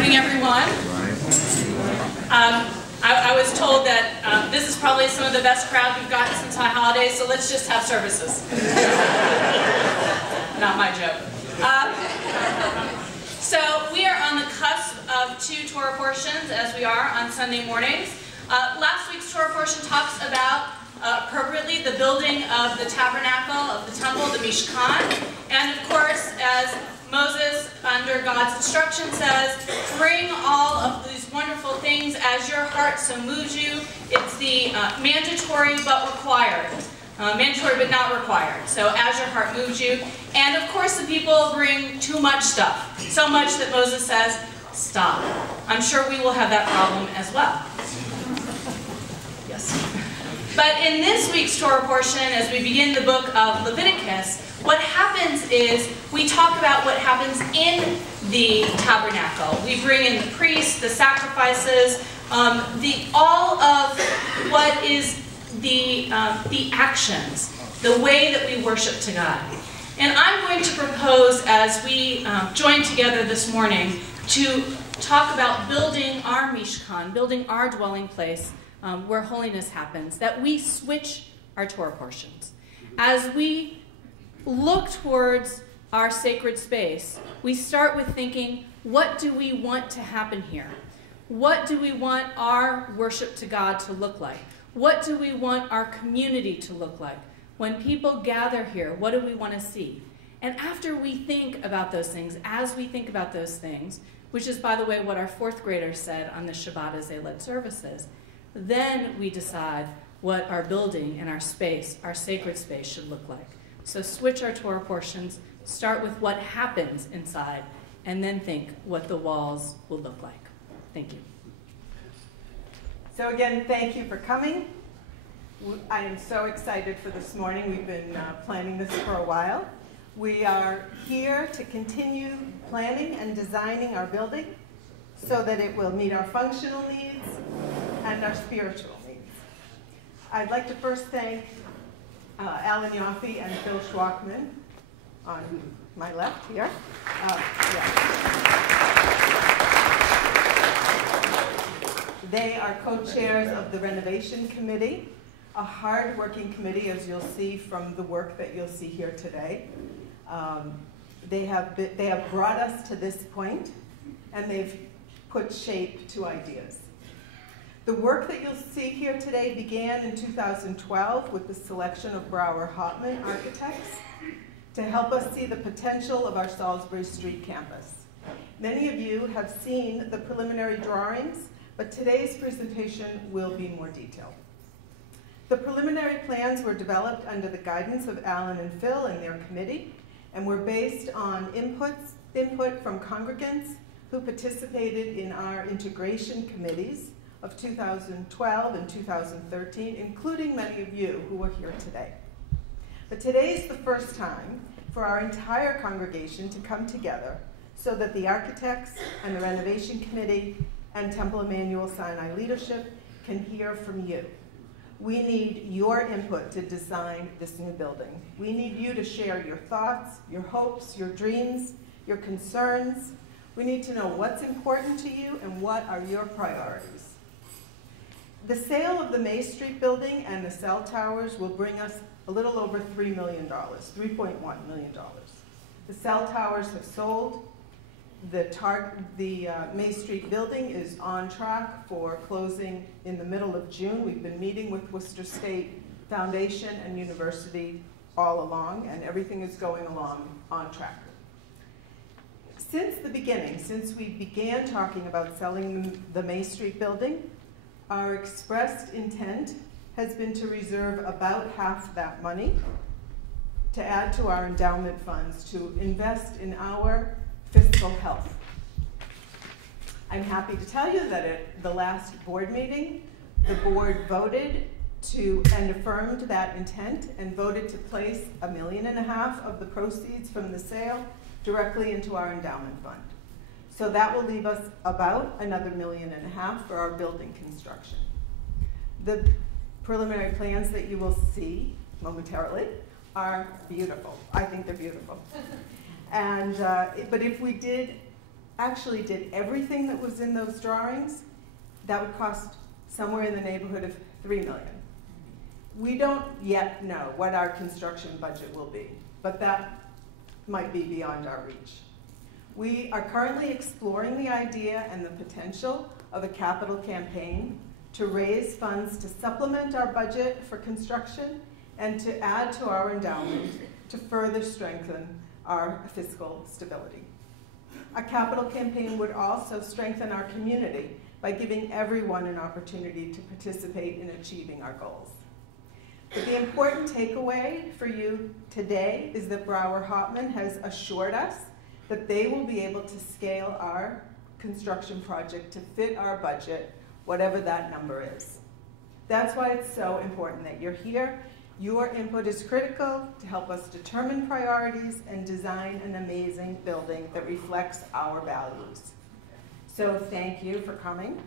morning, everyone. I was told that this is probably some of the best crowd we've gotten since high holidays, so let's just have services. Not my joke. So we are on the cusp of 2 Torah portions, as we are on Sunday mornings. Last week's Torah portion talks about, appropriately, the building of the tabernacle, of the temple, the Mishkan, and of course, as Moses, under God's instruction, says, bring all of these wonderful things as your heart so moves you. It's the mandatory but required. Mandatory but not required. So as your heart moves you. And of course the people bring too much stuff. So much that Moses says, stop. I'm sure we will have that problem as well. Yes. But in this week's Torah portion, as we begin the book of Leviticus, what happens is we talk about what happens in the tabernacle. We bring in the priests, the sacrifices, all of what is the actions, the way that we worship to God. And I'm going to propose, as we join together this morning, to talk about building our Mishkan, building our dwelling place where holiness happens, that we switch our Torah portions. As we look towards our sacred space, we start with thinking, what do we want to happen here? What do we want our worship to God to look like? What do we want our community to look like? When people gather here, what do we want to see? And after we think about those things, as we think about those things, which is, by the way, what our 4th graders said on the Shabbat as they led services, then we decide what our building and our space, our sacred space, should look like. So switch our Torah portions, start with what happens inside, and then think what the walls will look like. Thank you. So again, thank you for coming. I am so excited for this morning. We've been planning this for a while. We are here to continue planning and designing our building so that it will meet our functional needs and our spiritual needs. I'd like to first thank Alan Yoffe and Phil Schwachman on my left here. They are co-chairs of the Renovation Committee, a hard-working committee, as you'll see from the work that you'll see here today. They have brought us to this point, and they've put shape to ideas. The work that you'll see here today began in 2012 with the selection of Brawer and Hauptman Architects to help us see the potential of our Salisbury Street campus. Many of you have seen the preliminary drawings, but today's presentation will be more detailed. The preliminary plans were developed under the guidance of Alan and Phil and their committee, and were based on input from congregants who participated in our integration committees of 2012 and 2013, including many of you who are here today. But today is the first time for our entire congregation to come together so that the architects and the renovation committee and Temple Emanuel Sinai leadership can hear from you. We need your input to design this new building. We need you to share your thoughts, your hopes, your dreams, your concerns. We need to know what's important to you and what are your priorities. The sale of the May Street building and the cell towers will bring us a little over $3 million, $3.1 million. The cell towers have sold. The May Street building is on track for closing in the middle of June. We've been meeting with Worcester State Foundation and University all along, and everything is going along on track. Since the beginning, since we began talking about selling the May Street building, our expressed intent has been to reserve about half that money to add to our endowment funds to invest in our fiscal health. I'm happy to tell you that at the last board meeting, the board voted and affirmed that intent and voted to place $1.5 million of the proceeds from the sale directly into our endowment fund. So that will leave us about another $1.5 million for our building construction. The preliminary plans that you will see momentarily are beautiful. I think they're beautiful. And, but if we did actually did everything that was in those drawings, that would cost somewhere in the neighborhood of $3 million. We don't yet know what our construction budget will be, but that might be beyond our reach. We are currently exploring the idea and the potential of a capital campaign to raise funds to supplement our budget for construction and to add to our endowment to further strengthen our fiscal stability. A capital campaign would also strengthen our community by giving everyone an opportunity to participate in achieving our goals. But the important takeaway for you today is that Brawer Hauptman has assured us that they will be able to scale our construction project to fit our budget, whatever that number is. That's why it's so important that you're here. Your input is critical to help us determine priorities and design an amazing building that reflects our values. So thank you for coming.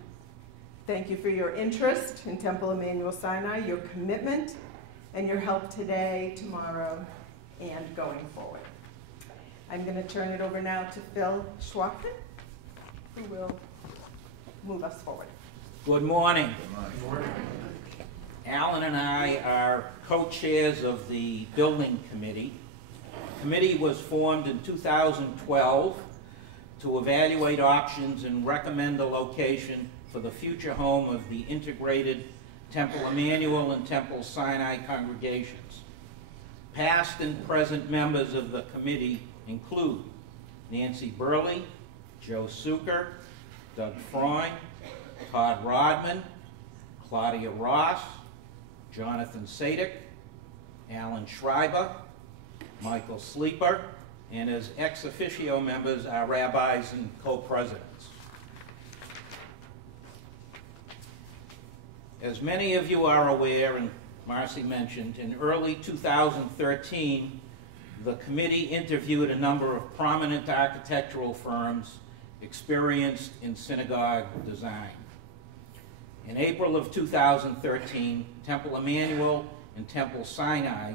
Thank you for your interest in Temple Emanuel Sinai, your commitment, and your help today, tomorrow, and going forward. I'm going to turn it over now to Phil Schwabkin, who will move us forward. Good morning. Good morning. Alan and I are co-chairs of the building committee. The committee was formed in 2012 to evaluate options and recommend a location for the future home of the integrated Temple Emanuel and Temple Sinai congregations. Past and present members of the committee include Nancy Burley, Joe Suker, Doug Freund, Todd Rodman, Claudia Ross, Jonathan Sadik, Alan Schreiber, Michael Sleeper, and as ex officio members are rabbis and co-presidents. As many of you are aware, and Marcy mentioned, in early 2013, the committee interviewed a number of prominent architectural firms experienced in synagogue design. In April of 2013, Temple Emanuel and Temple Sinai,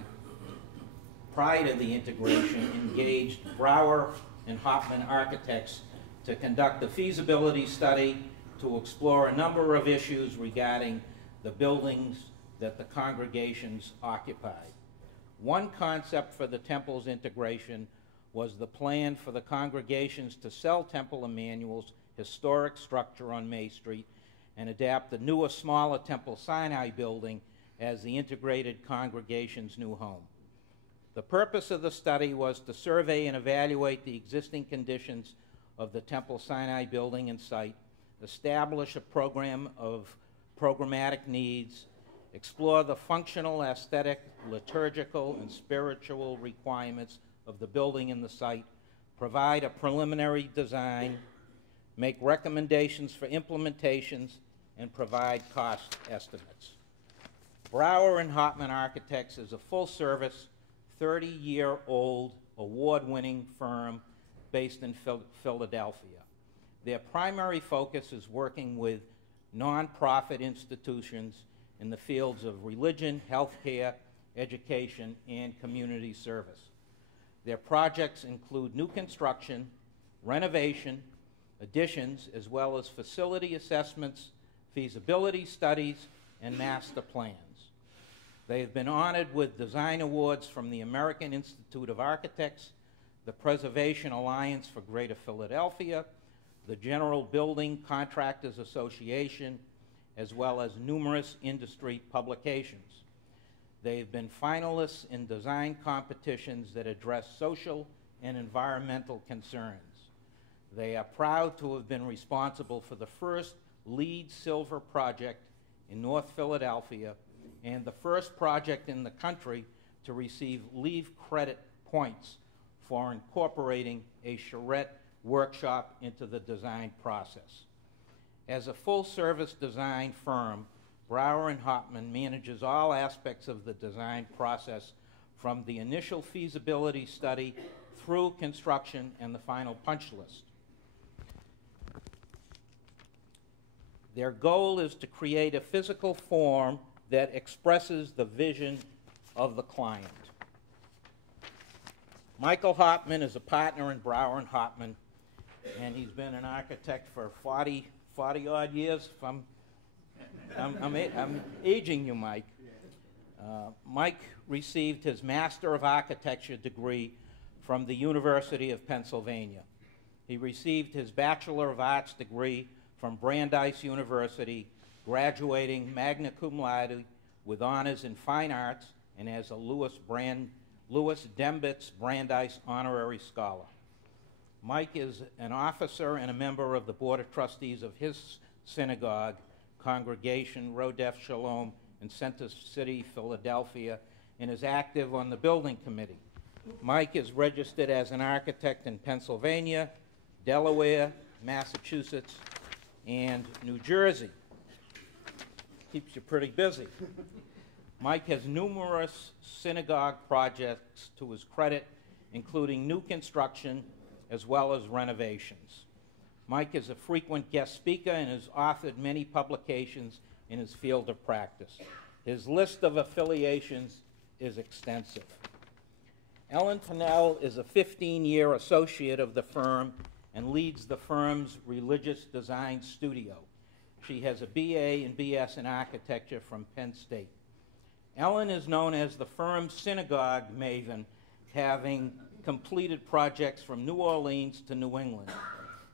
prior to the integration, engaged Brawer and Hauptman Architects to conduct a feasibility study to explore a number of issues regarding the buildings that the congregations occupied. One concept for the Temple's integration was the plan for the congregations to sell Temple Emanuel's historic structure on May Street and adapt the newer, smaller Temple Sinai building as the integrated congregation's new home. The purpose of the study was to survey and evaluate the existing conditions of the Temple Sinai building and site, establish a program of programmatic needs, explore the functional, aesthetic, liturgical, and spiritual requirements of the building and the site, provide a preliminary design, make recommendations for implementations, and provide cost estimates. Brawer and Hauptman Architects is a full-service, 30-year-old, award-winning firm based in Philadelphia. Their primary focus is working with nonprofit institutions in the fields of religion, healthcare, education, and community service. Their projects include new construction, renovation, additions, as well as facility assessments, feasibility studies, and master plans. They have been honored with design awards from the American Institute of Architects, the Preservation Alliance for Greater Philadelphia, the General Building Contractors Association, as well as numerous industry publications. They've been finalists in design competitions that address social and environmental concerns. They are proud to have been responsible for the first LEED Silver project in North Philadelphia and the first project in the country to receive LEED credit points for incorporating a charrette workshop into the design process. As a full-service design firm, Brawer and Hauptman manages all aspects of the design process from the initial feasibility study through construction and the final punch list. Their goal is to create a physical form that expresses the vision of the client. Michael Hauptman is a partner in Brawer and Hauptman and he's been an architect for 40 odd years. If I'm aging you, Mike. Mike received his Master of Architecture degree from the University of Pennsylvania. He received his Bachelor of Arts degree from Brandeis University, graduating magna cum laude with honors in fine arts and as a Louis Dembitz Brandeis Honorary Scholar. Mike is an officer and a member of the Board of Trustees of his synagogue, Congregation Rodef Shalom in Center City, Philadelphia, and is active on the building committee. Mike is registered as an architect in Pennsylvania, Delaware, Massachusetts, and New Jersey. Keeps you pretty busy. Mike has numerous synagogue projects to his credit, including new construction as well as renovations. Mike is a frequent guest speaker and has authored many publications in his field of practice. His list of affiliations is extensive. Ellen Pinnell is a 15-year associate of the firm and leads the firm's religious design studio. She has a BA and BS in architecture from Penn State. Ellen is known as the firm's synagogue maven, having completed projects from New Orleans to New England.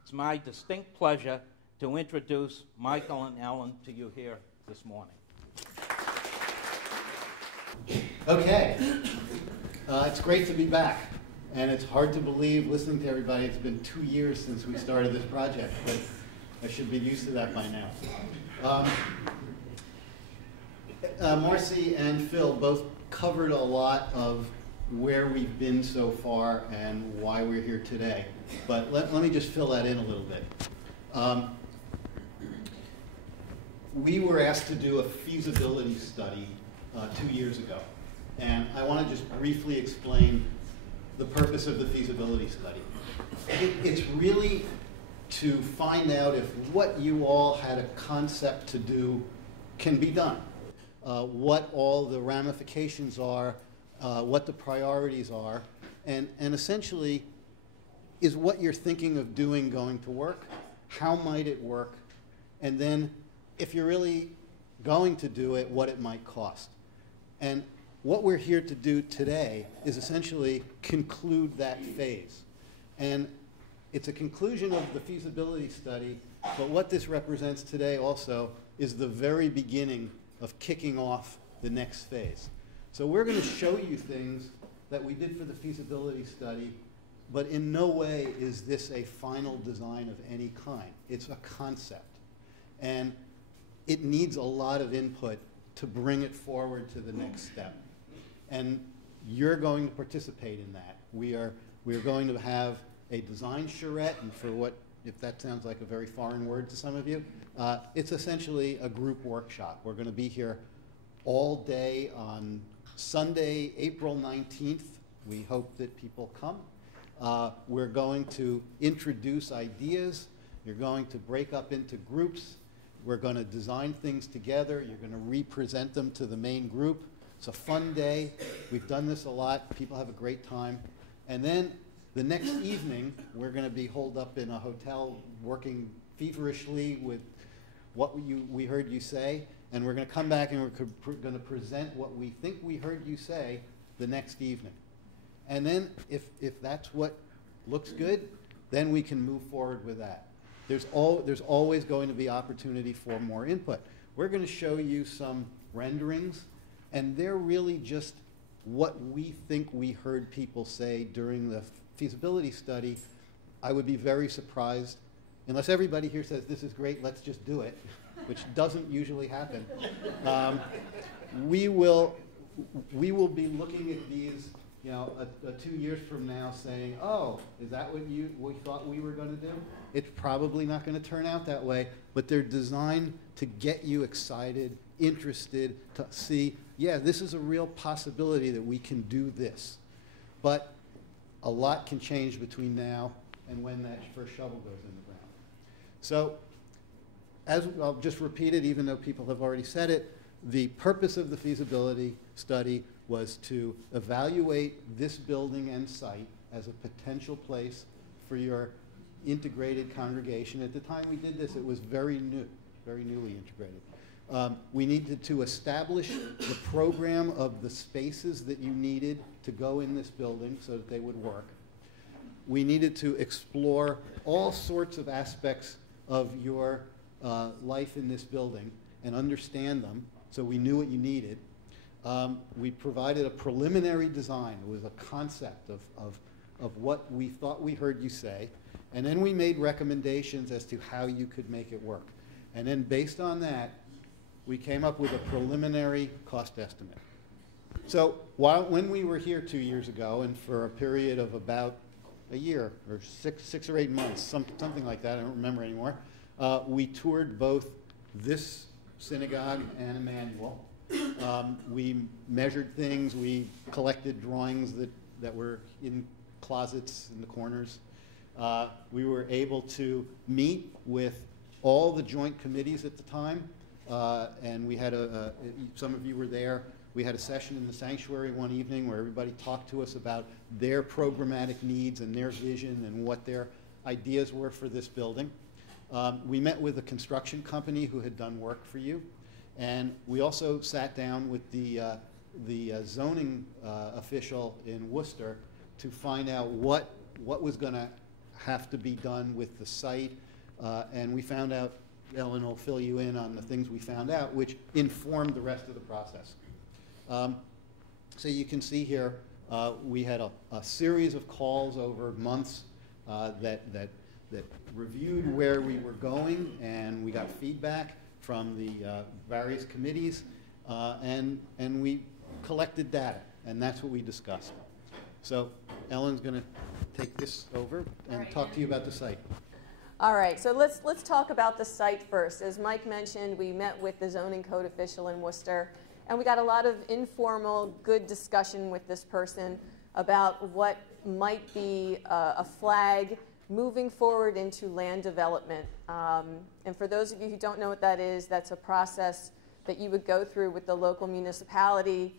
It's my distinct pleasure to introduce Michael and Ellen to you here this morning. Okay, it's great to be back, and it's hard to believe, listening to everybody, it's been 2 years since we started this project, but I should be used to that by now. Marcy and Phil both covered a lot of where we've been so far and why we're here today, but let me just fill that in a little bit. We were asked to do a feasibility study 2 years ago, and I want to just briefly explain the purpose of the feasibility study. It's really to find out if what you all had a concept to do can be done, what all the ramifications are, what the priorities are, and essentially, is what you're thinking of doing going to work? How might it work? And then, if you're really going to do it, what it might cost. And what we're here to do today is essentially conclude that phase. And it's a conclusion of the feasibility study, but what this represents today also is the very beginning of kicking off the next phase. So we're going to show you things that we did for the feasibility study, but in no way is this a final design of any kind. It's a concept. And it needs a lot of input to bring it forward to the next step. And you're going to participate in that. We're going to have a design charrette, and for what, if that sounds like a very foreign word to some of you, it's essentially a group workshop. We're going to be here all day on Sunday, April 19th. We hope that people come. We're going to introduce ideas. You're going to break up into groups. We're going to design things together. You're going to represent them to the main group. It's a fun day. We've done this a lot. People have a great time. And then the next evening, we're going to be holed up in a hotel working feverishly with what we heard you say. And we're going to come back and we're going to present what we think we heard you say the next evening. And then if that's what looks good, then we can move forward with that. There's always going to be opportunity for more input. We're going to show you some renderings, and they're really just what we think we heard people say during the feasibility study. I would be very surprised, unless everybody here says, this is great, let's just do it, which doesn't usually happen. We will be looking at these 2 years from now saying, oh, is that what we thought we were going to do? It's probably not going to turn out that way, but they're designed to get you excited, interested, to see, yeah, this is a real possibility that we can do this. But a lot can change between now and when that first shovel goes in the ground. So, as I'll just repeat it, even though people have already said it, the purpose of the feasibility study was to evaluate this building and site as a potential place for your integrated congregation. At the time we did this, it was very new, very newly integrated. We needed to establish the program of the spaces that you needed to go in this building so that they would work. We needed to explore all sorts of aspects of your life in this building and understand them, so we knew what you needed. We provided a preliminary design. It was a concept of what we thought we heard you say, and then we made recommendations as to how you could make it work. And then based on that, we came up with a preliminary cost estimate. So when we were here 2 years ago, and for a period of about a year, or six or 8 months, something like that, I don't remember anymore, we toured both this synagogue and Emanuel. We measured things, we collected drawings that were in closets in the corners. We were able to meet with all the joint committees at the time, and we had some of you were there. We had a session in the sanctuary one evening where everybody talked to us about their programmatic needs and their vision and what their ideas were for this building. We met with a construction company who had done work for you, and we also sat down with the zoning official in Worcester to find out what was going to have to be done with the site, and we found out, Ellen will fill you in on the things we found out, which informed the rest of the process. So you can see here, we had a series of calls over months that reviewed where we were going, and we got feedback from the various committees, and we collected data, and that's what we discussed. So Ellen's going to take this over and talk to you about the site. All right, so let's talk about the site first. As Mike mentioned, we met with the zoning code official in Worcester, and we got a lot of informal, good discussion with this person about what might be a flag moving forward into land development. And for those of you who don't know what that is, that's a process that you would go through with the local municipality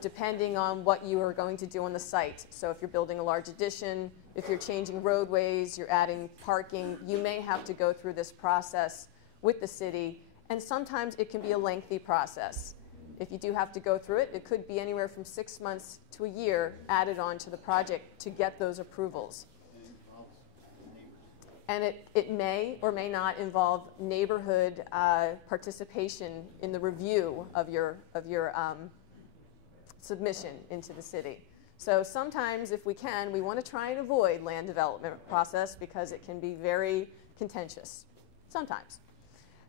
depending on what you are going to do on the site. So if you're building a large addition, if you're changing roadways, you're adding parking, you may have to go through this process with the city, and sometimes it can be a lengthy process. If you do have to go through it, it could be anywhere from 6 months to a year added on to the project to get those approvals. And it may or may not involve neighborhood participation in the review of your submission into the city. So sometimes, if we can, we want to try and avoid land development process because it can be very contentious, sometimes.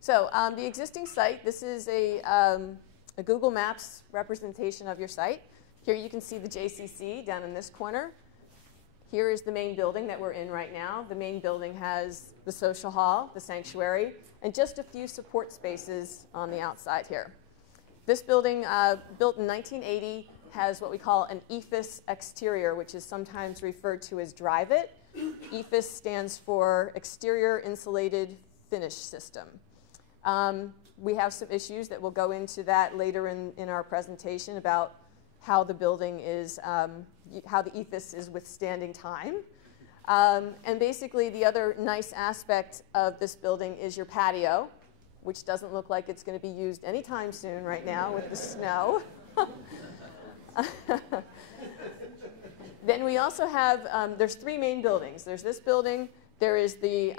So the existing site, this is a Google Maps representation of your site. Here you can see the JCC down in this corner. Here is the main building that we're in right now. The main building has the social hall, the sanctuary, and just a few support spaces on the outside here. This building, built in 1980, has what we call an EFIS exterior, which is sometimes referred to as drive-it. EFIS stands for Exterior Insulated Finish System. We have some issues that we'll go into that later in our presentation about how the building is, how the EFIS is withstanding time. And basically, the other nice aspect of this building is your patio, which doesn't look like it's going to be used anytime soon right now with the snow. Then we also have, there's 3 main buildings. There's this building, there is the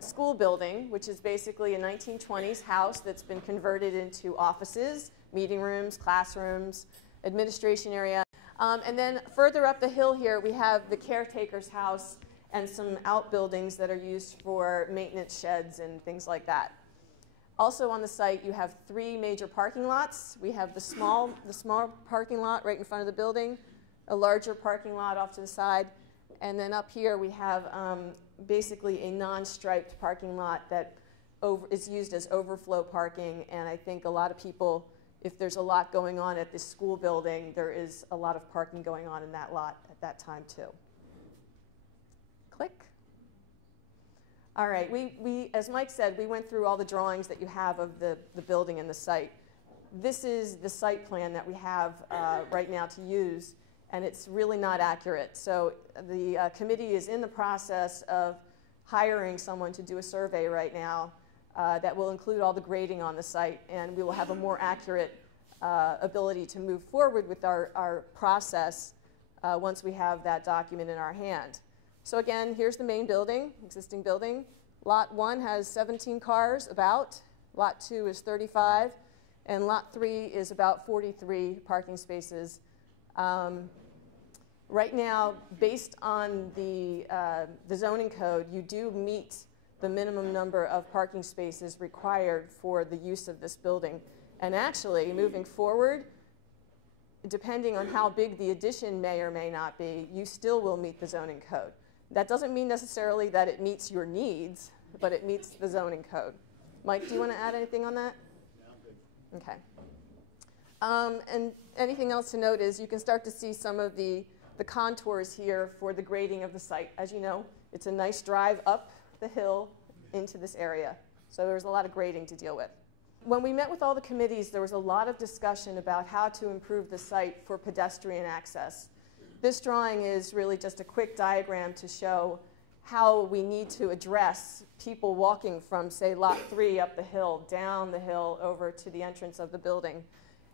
school building, which is basically a 1920s house that's been converted into offices, meeting rooms, classrooms, administration area. And then further up the hill here, we have the caretaker's house and some outbuildings that are used for maintenance sheds and things like that. Also on the site, you have 3 major parking lots. We have the small parking lot right in front of the building, a larger parking lot off to the side, and then up here we have basically a non-striped parking lot that is used as overflow parking. And I think a lot of people, if there's a lot going on at this school building, there is a lot of parking going on in that lot at that time too. Click. All right, as Mike said, we went through all the drawings that you have of the building and the site. This is the site plan that we have right now to use, and it's really not accurate. So the committee is in the process of hiring someone to do a survey right now that will include all the grading on the site, and we will have a more accurate ability to move forward with our process once we have that document in our hand. So again, here's the main building, existing building. Lot 1 has 17 cars about, Lot 2 is 35, and Lot 3 is about 43 parking spaces. Right now, based on the zoning code, you do meet the minimum number of parking spaces required for the use of this building. And actually, moving forward, depending on how big the addition may or may not be, you still will meet the zoning code. That doesn't mean necessarily that it meets your needs, but it meets the zoning code. Mike, do you want to add anything on that? No, I'm good. Okay. And anything else to note is you can start to see some of the contours here for the grading of the site. As you know, it's a nice drive up the hill into this area. So there's a lot of grading to deal with. When we met with all the committees, there was a lot of discussion about how to improve the site for pedestrian access. This drawing is really just a quick diagram to show how we need to address people walking from, say, Lot 3 up the hill, down the hill over to the entrance of the building,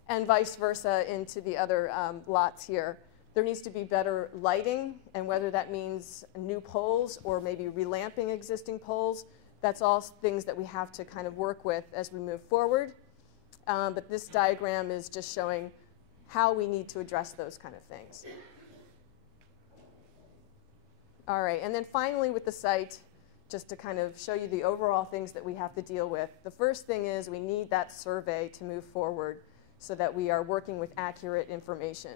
and vice versa into the other lots here. There needs to be better lighting, and whether that means new poles or maybe relamping existing poles, that's all things that we have to kind of work with as we move forward. But this diagram is just showing how we need to address those kind of things. All right, and then finally with the site, just to kind of show you the overall things that we have to deal with. The first thing is we need that survey to move forward so that we are working with accurate information.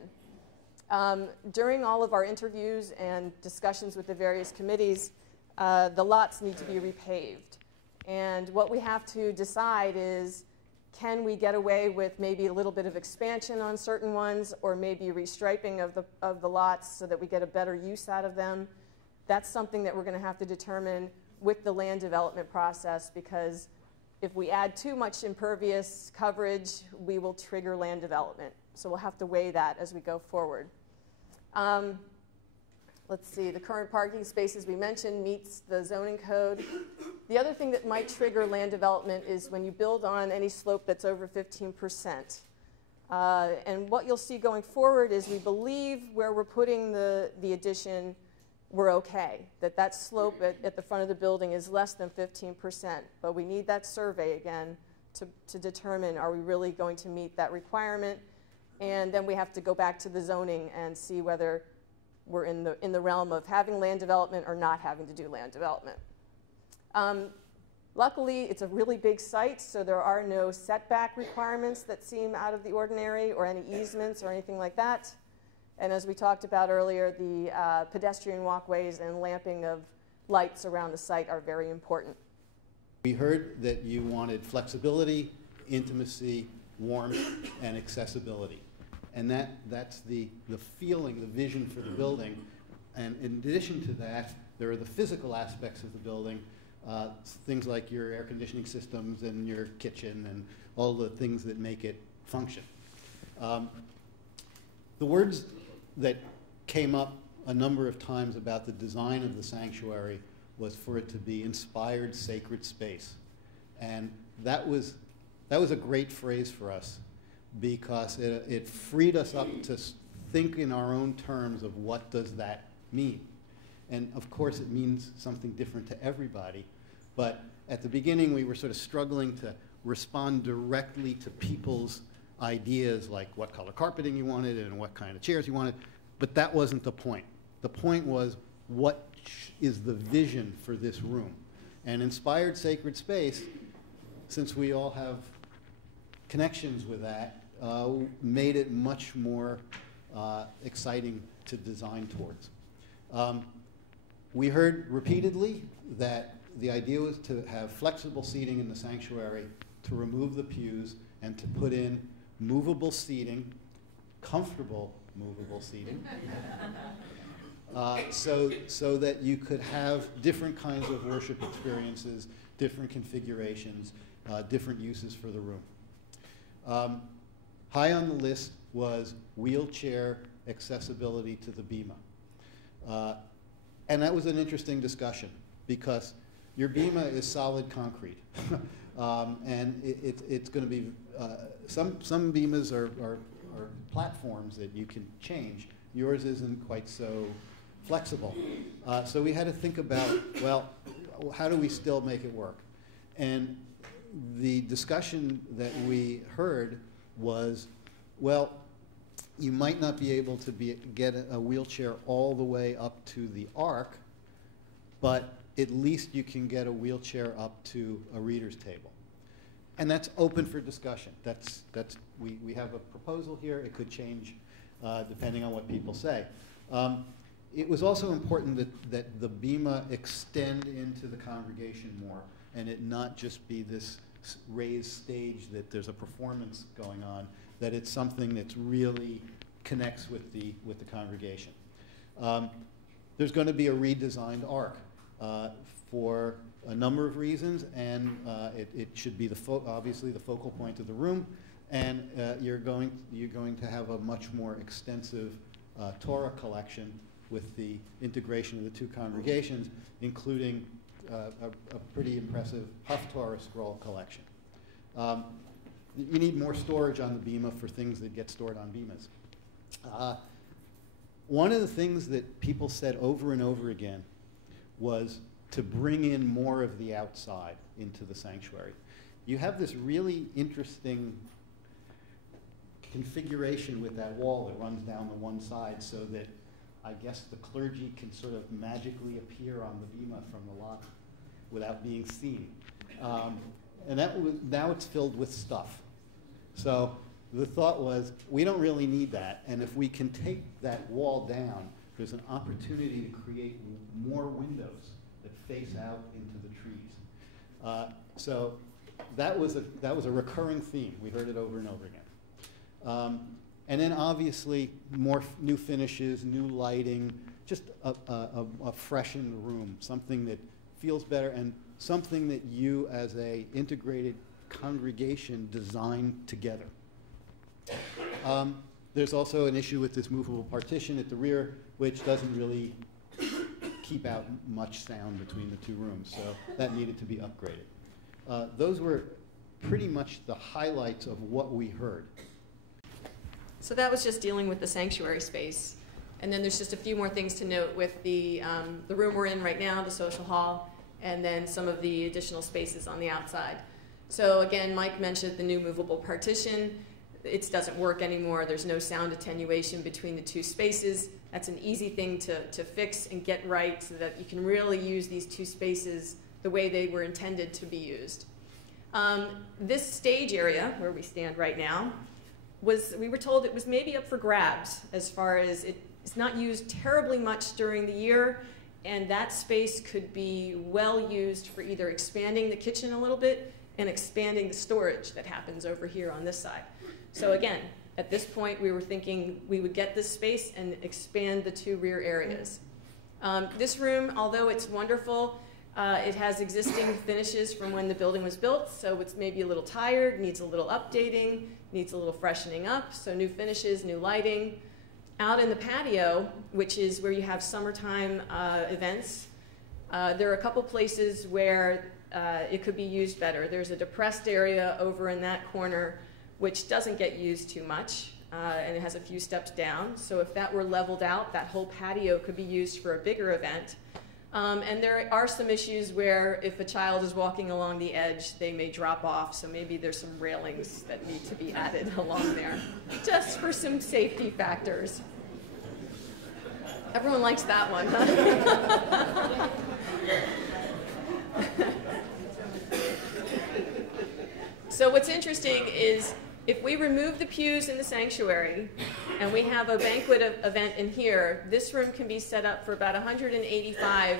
During all of our interviews and discussions with the various committees, the lots need to be repaved. And what we have to decide is, can we get away with maybe a little bit of expansion on certain ones, or maybe restriping of the lots so that we get a better use out of them? That's something that we're going to have to determine with the land development process, because if we add too much impervious coverage, we will trigger land development. So we'll have to weigh that as we go forward. Let's see, the current parking spaces we mentioned meets the zoning code. The other thing that might trigger land development is when you build on any slope that's over 15%. And what you'll see going forward is we believe where we're putting the addition, we're okay. That slope at the front of the building is less than 15%. But we need that survey again to determine, are we really going to meet that requirement? And then we have to go back to the zoning and see whether we're in the realm of having land development or not having to do land development. Luckily, it's a really big site, so there are no setback requirements that seem out of the ordinary, or any easements or anything like that. And as we talked about earlier, the pedestrian walkways and lamping of lights around the site are very important. We heard that you wanted flexibility, intimacy, warmth, and accessibility. And that's the feeling, the vision for the building. And in addition to that, there are the physical aspects of the building, things like your air conditioning systems and your kitchen and all the things that make it function. The words that came up a number of times about the design of the sanctuary was for it to be inspired sacred space. And that was a great phrase for us, because it freed us up to think in our own terms of what does that mean. And of course it means something different to everybody, but at the beginning we were sort of struggling to respond directly to people's ideas, like what color carpeting you wanted and what kind of chairs you wanted, but that wasn't the point. The point was, what is the vision for this room? And inspired sacred space, since we all have connections with that, made it much more exciting to design towards. We heard repeatedly that the idea was to have flexible seating in the sanctuary, to remove the pews, and to put in movable seating, comfortable movable seating, so that you could have different kinds of worship experiences, different configurations, different uses for the room. High on the list was wheelchair accessibility to the Bema. And that was an interesting discussion, because your bima is solid concrete. And it's going to be, some bimas are platforms that you can change. Yours isn't quite so flexible. So we had to think about, well, how do we still make it work? And the discussion that we heard was, well, you might not be able to get a wheelchair all the way up to the arc, but at least you can get a wheelchair up to a reader's table. And that's open for discussion. We have a proposal here. It could change depending on what people say. It was also important that the bima extend into the congregation more and it not just be this raised stage that there's a performance going on, that it's something that really connects with the congregation. There's going to be a redesigned arc for a number of reasons, and it should be obviously the focal point of the room, and you're going to have a much more extensive Torah collection with the integration of the two congregations, including a pretty impressive Haftorah scroll collection. You need more storage on the bima for things that get stored on bimas. One of the things that people said over and over again was to bring in more of the outside into the sanctuary. You have this really interesting configuration with that wall that runs down the one side so that I guess the clergy can sort of magically appear on the bima from the lobby without being seen. And now it's filled with stuff. So the thought was, we don't really need that, and if we can take that wall down, there's an opportunity to create more windows that face out into the trees. So that was a recurring theme. We heard it over and over again. And then obviously more new finishes, new lighting, just a freshened room, something that feels better and something that you as a integrated congregation design together. There's also an issue with this movable partition at the rear, which doesn't really keep out much sound between the two rooms, so that needed to be upgraded. Those were pretty much the highlights of what we heard. So that was just dealing with the sanctuary space. And then there's just a few more things to note with the room we're in right now, the social hall, and then some of the additional spaces on the outside. So again, Mike mentioned the new movable partition. It doesn't work anymore. There's no sound attenuation between the two spaces. That's an easy thing to fix and get right so that you can really use these two spaces the way they were intended to be used. This stage area, where we stand right now, we were told it was maybe up for grabs as far as it's not used terribly much during the year, and that space could be well used for either expanding the kitchen a little bit and expanding the storage that happens over here on this side. So again, at this point, we were thinking we would get this space and expand the two rear areas. This room, although it's wonderful, it has existing finishes from when the building was built, so it's maybe a little tired, needs a little updating, needs a little freshening up, so new finishes, new lighting. Out in the patio, which is where you have summertime events, there are a couple places where it could be used better. There's a depressed area over in that corner which doesn't get used too much, and it has a few steps down. So if that were leveled out, that whole patio could be used for a bigger event. And there are some issues where if a child is walking along the edge, they may drop off, so maybe there's some railings that need to be added along there, just for some safety factors. Everyone likes that one, huh? So what's interesting is if we remove the pews in the sanctuary and we have a banquet event in here, this room can be set up for about 185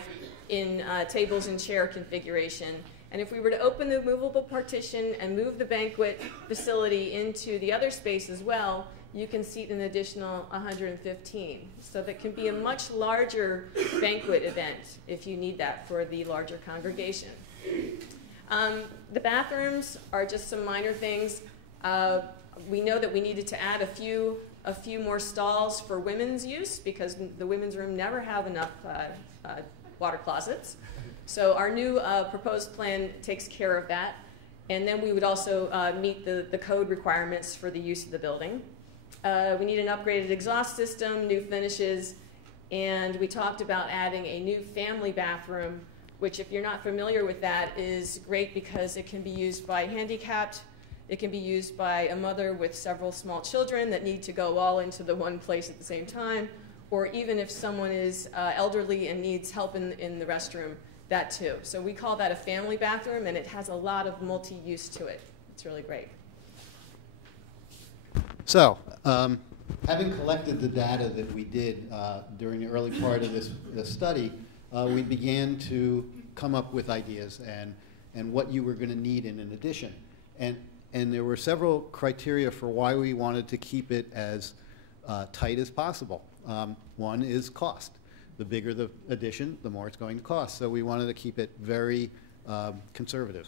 in tables and chair configuration. And if we were to open the movable partition and move the banquet facility into the other space as well, you can seat an additional 115. So that can be a much larger banquet event if you need that for the larger congregation. The bathrooms are just some minor things. We know that we needed to add a few more stalls for women's use because the women's room never have enough water closets. So our new proposed plan takes care of that. And then we would also meet the code requirements for the use of the building. We need an upgraded exhaust system, new finishes, and we talked about adding a new family bathroom, which, if you're not familiar with that, is great because it can be used by handicapped, it can be used by a mother with several small children that need to go all into the one place at the same time, or even if someone is elderly and needs help in the restroom, that too. So we call that a family bathroom, and it has a lot of multi-use to it. It's really great. So, having collected the data that we did during the early part of this study, we began to come up with ideas and what you were going to need in an addition. And there were several criteria for why we wanted to keep it as tight as possible. One is cost. The bigger the addition, the more it's going to cost. So we wanted to keep it very conservative.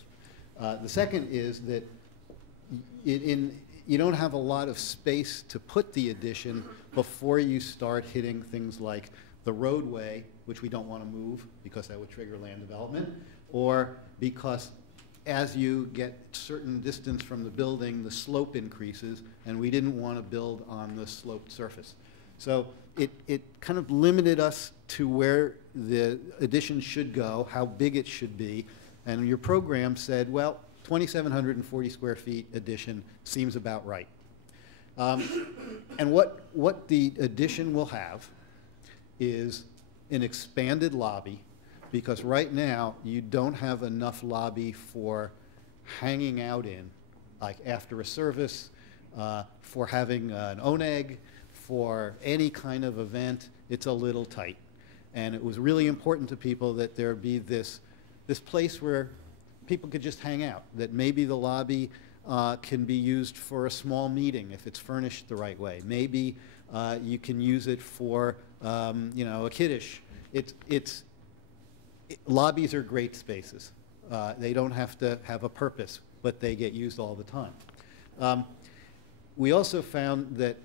The second is that you don't have a lot of space to put the addition before you start hitting things like the roadway, which we don't want to move because that would trigger land development, or because as you get certain distance from the building, the slope increases, and we didn't want to build on the sloped surface. So it kind of limited us to where the addition should go, how big it should be, and your program said, well, 2,740 square feet addition seems about right. And what the addition will have is an expanded lobby, because right now you don't have enough lobby for hanging out in, like after a service, for having an oneg, for any kind of event. It's a little tight. And it was really important to people that there be this place where people could just hang out, that maybe the lobby can be used for a small meeting if it's furnished the right way. Maybe you can use it for a kiddish. Lobbies are great spaces. They don't have to have a purpose, but they get used all the time. We also found that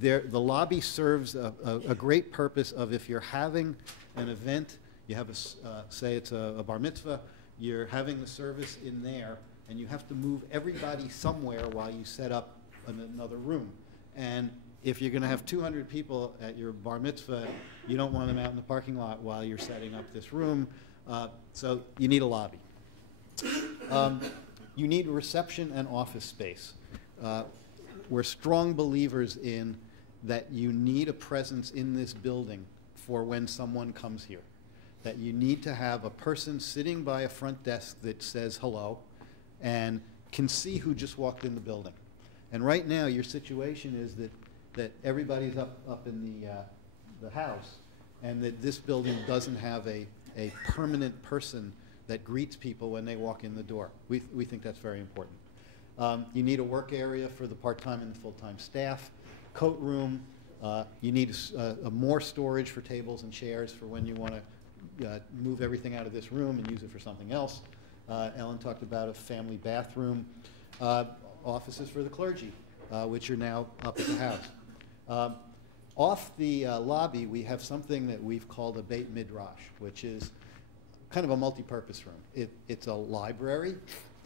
the lobby serves a great purpose of if you're having an event, you have say it's a bar mitzvah, you're having the service in there, and you have to move everybody somewhere while you set up another room. And if you're going to have 200 people at your bar mitzvah, you don't want them out in the parking lot while you're setting up this room. So you need a lobby. You need reception and office space. We're strong believers in that you need a presence in this building for when someone comes here. That you need to have a person sitting by a front desk that says hello and can see who just walked in the building. And right now your situation is that everybody's up in the house, and that this building doesn't have a permanent person that greets people when they walk in the door. We think that's very important. You need a work area for the part-time and the full-time staff, coat room. You need more storage for tables and chairs for when you want to move everything out of this room and use it for something else. Ellen talked about a family bathroom, offices for the clergy, which are now up at the house. Off the lobby, we have something that we've called a Beit Midrash, which is kind of a multi-purpose room. It's a library,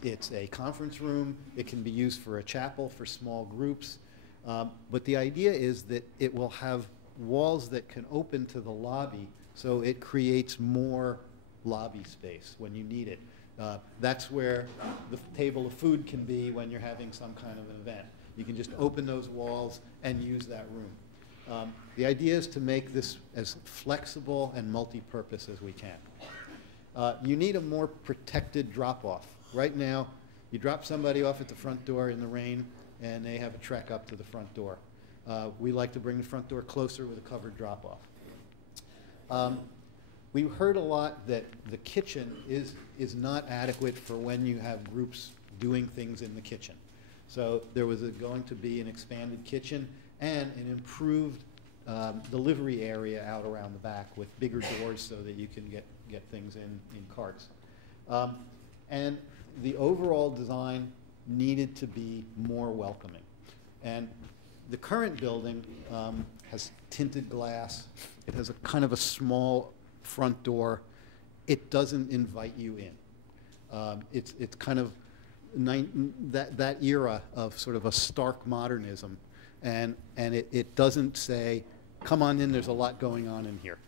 it's a conference room, it can be used for a chapel for small groups, but the idea is that it will have walls that can open to the lobby, so it creates more lobby space when you need it. That's where the table of food can be when you're having some kind of an event. You can just open those walls and use that room. The idea is to make this as flexible and multi-purpose as we can. You need a more protected drop-off. Right now, you drop somebody off at the front door in the rain, and they have a trek up to the front door. We like to bring the front door closer with a covered drop-off. We heard a lot that the kitchen is not adequate for when you have groups doing things in the kitchen. So there was going to be an expanded kitchen and an improved delivery area out around the back with bigger doors so that you can get things in carts. And the overall design needed to be more welcoming. And the current building has tinted glass. It has a kind of a small front door. it doesn't invite you in. It's kind of that era of sort of a stark modernism, and it doesn't say, come on in, there's a lot going on in here.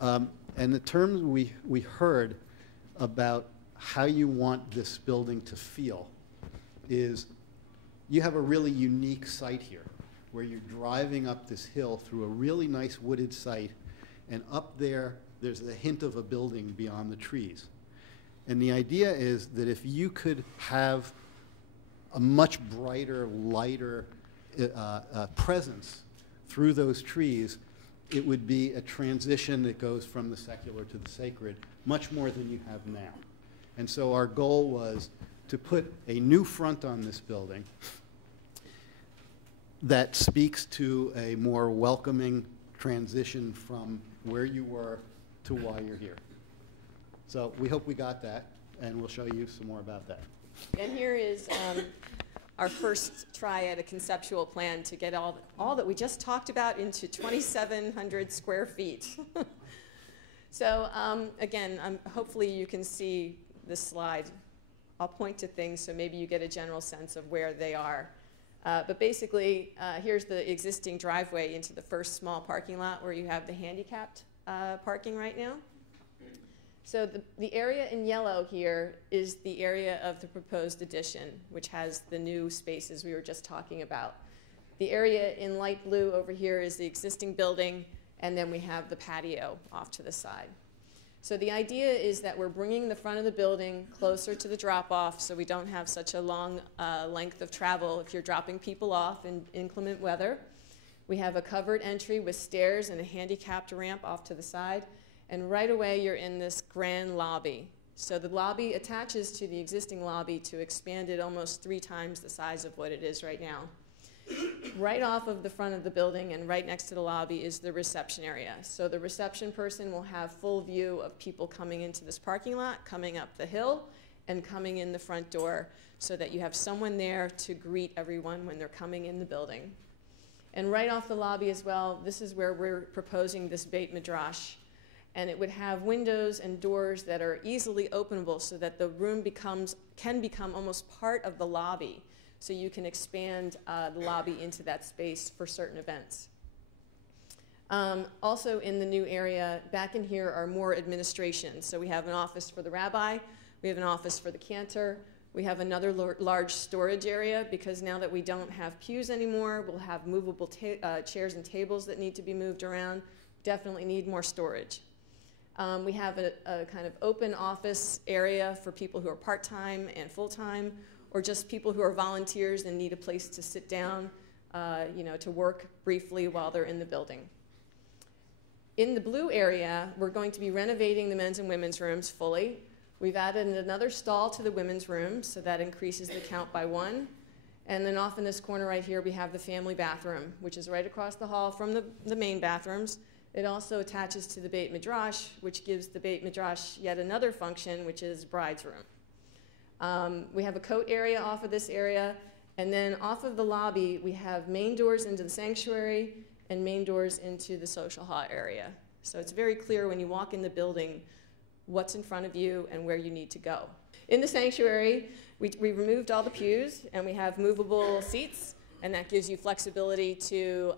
And the terms we heard about how you want this building to feel is you have a really unique site here where you're driving up this hill through a really nice wooded site, and up there's a hint of a building beyond the trees. And the idea is that if you could have a much brighter, lighter presence through those trees, it would be a transition that goes from the secular to the sacred, much more than you have now. And so our goal was to put a new front on this building that speaks to a more welcoming transition from where you were to why you're here. So we hope we got that, and we'll show you some more about that. And here is our first try at a conceptual plan to get all that we just talked about into 2,700 square feet. So again, hopefully you can see this slide. I'll point to things so maybe you get a general sense of where they are. But basically, here's the existing driveway into the first small parking lot where you have the handicapped parking right now. So the area in yellow here is the area of the proposed addition, which has the new spaces we were just talking about. The area in light blue over here is the existing building, and then we have the patio off to the side. So the idea is that we're bringing the front of the building closer to the drop-off so we don't have such a long length of travel if you're dropping people off in inclement weather. We have a covered entry with stairs and a handicapped ramp off to the side. And right away, you're in this grand lobby. So the lobby attaches to the existing lobby to expand it almost 3 times the size of what it is right now. Right off of the front of the building and right next to the lobby is the reception area. So the reception person will have full view of people coming into this parking lot, coming up the hill, and coming in the front door so that you have someone there to greet everyone when they're coming in the building. And right off the lobby as well, this is where we're proposing this Beit Midrash. And it would have windows and doors that are easily openable so that the room can become almost part of the lobby. So you can expand the lobby into that space for certain events. Also in the new area, back in here are more administration. So we have an office for the rabbi, we have an office for the cantor, we have another large storage area because now that we don't have pews anymore, we'll have movable chairs and tables that need to be moved around. Definitely need more storage. We have a kind of open office area for people who are part-time and full-time, or just people who are volunteers and need a place to sit down, to work briefly while they're in the building. In the blue area, we're going to be renovating the men's and women's rooms fully. We've added another stall to the women's room, so that increases the count by 1. And then off in this corner right here, we have the family bathroom, which is right across the hall from the main bathrooms. It also attaches to the Beit Midrash, which gives the Beit Midrash yet another function, which is bride's room. We have a coat area off of this area, and then off of the lobby, we have main doors into the sanctuary and main doors into the social hall area. So it's very clear when you walk in the building what's in front of you and where you need to go. In the sanctuary, we removed all the pews, and we have movable seats, and that gives you flexibility to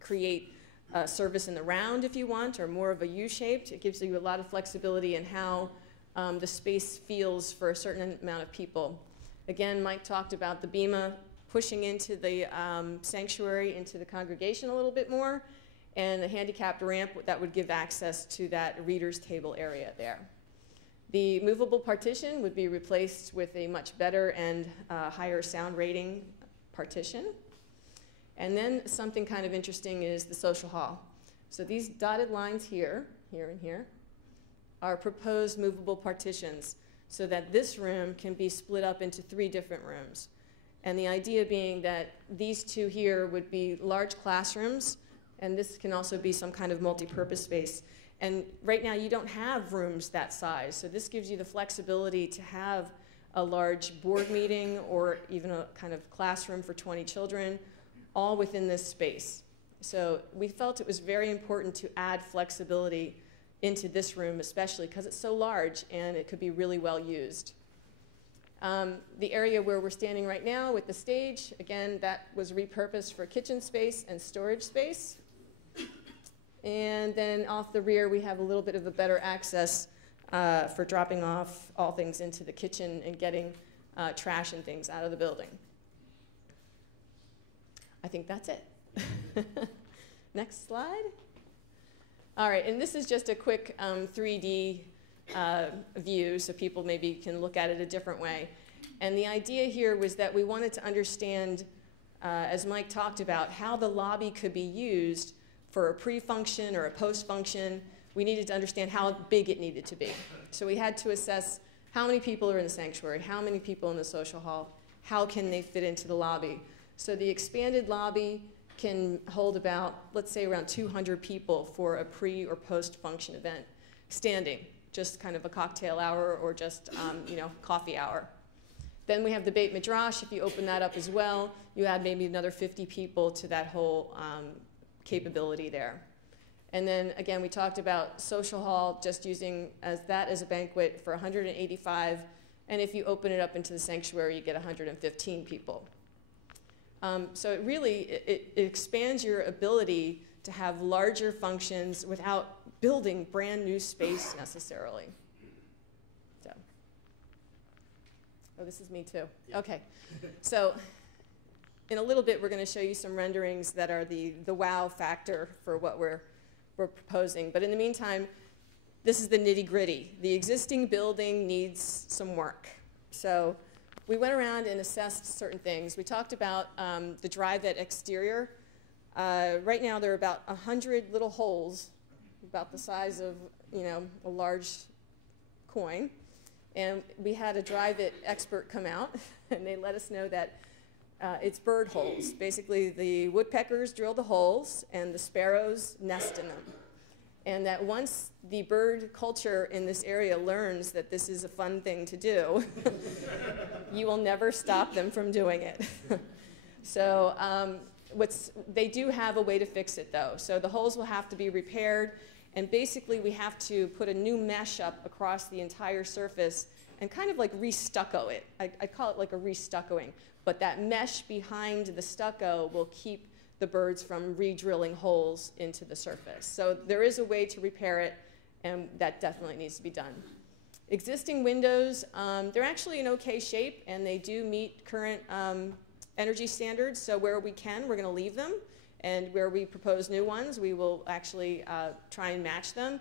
create service in the round if you want, or more of a U-shaped. It gives you a lot of flexibility in how the space feels for a certain amount of people. Again, Mike talked about the bima pushing into the sanctuary, into the congregation a little bit more, and the handicapped ramp that would give access to that reader's table area there. The movable partition would be replaced with a much better and higher sound rating partition. And then something kind of interesting is the social hall. So these dotted lines here, here and here, are proposed movable partitions so that this room can be split up into 3 different rooms. And the idea being that these 2 here would be large classrooms, and this can also be some kind of multi-purpose space. And right now you don't have rooms that size, so this gives you the flexibility to have a large board meeting or even a kind of classroom for 20 children, all within this space. So we felt it was very important to add flexibility into this room especially because it's so large and it could be really well used. The area where we're standing right now with the stage, again, that was repurposed for kitchen space and storage space. And then off the rear, we have a little bit of a better access for dropping off all things into the kitchen and getting trash and things out of the building. I think that's it. Next slide. All right, and this is just a quick 3D view so people maybe can look at it a different way. And the idea here was that we wanted to understand, as Mike talked about, how the lobby could be used for a pre-function or a post-function. We needed to understand how big it needed to be. So we had to assess how many people are in the sanctuary, how many people in the social hall, how can they fit into the lobby. So the expanded lobby can hold about, let's say, around 200 people for a pre or post-function event, standing, just kind of a cocktail hour or just coffee hour. Then we have the Beit Midrash. If you open that up as well, you add maybe another 50 people to that whole capability there. And then again, we talked about social hall, just using that as a banquet for 185. And if you open it up into the sanctuary, you get 115 people. So it really, it expands your ability to have larger functions without building brand new space necessarily. So, oh, this is me too. Yeah. Okay, so in a little bit, we're going to show you some renderings that are the wow factor for what we're proposing. But in the meantime, this is the nitty-gritty. The existing building needs some work. So we went around and assessed certain things. We talked about the drive-at exterior. Right now, there are about 100 little holes, about the size of a large coin. And we had a drive-at expert come out, and they let us know that it's bird holes. Basically, the woodpeckers drill the holes, and the sparrows nest in them. And that once the bird culture in this area learns that this is a fun thing to do, you will never stop them from doing it. So they do have a way to fix it, though. So the holes will have to be repaired, and basically we have to put a new mesh up across the entire surface and kind of like re-stucco it. I call it like a re-stuccoing. But that mesh behind the stucco will keep the birds from re-drilling holes into the surface. So there is a way to repair it, and that definitely needs to be done. Existing windows, they're actually in okay shape, and they do meet current energy standards. So where we can, we're going to leave them. And where we propose new ones, we will actually try and match them.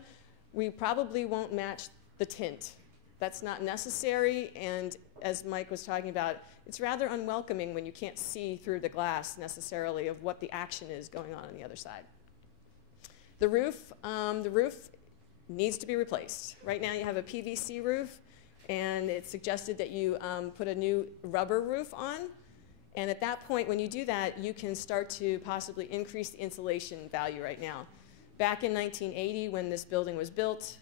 We probably won't match the tint. That's not necessary, and as Mike was talking about, it's rather unwelcoming when you can't see through the glass necessarily of what the action is going on the other side. The roof needs to be replaced. Right now you have a PVC roof, and it's suggested that you put a new rubber roof on. And at that point, when you do that, you can start to possibly increase the insulation value right now. Back in 1980, when this building was built,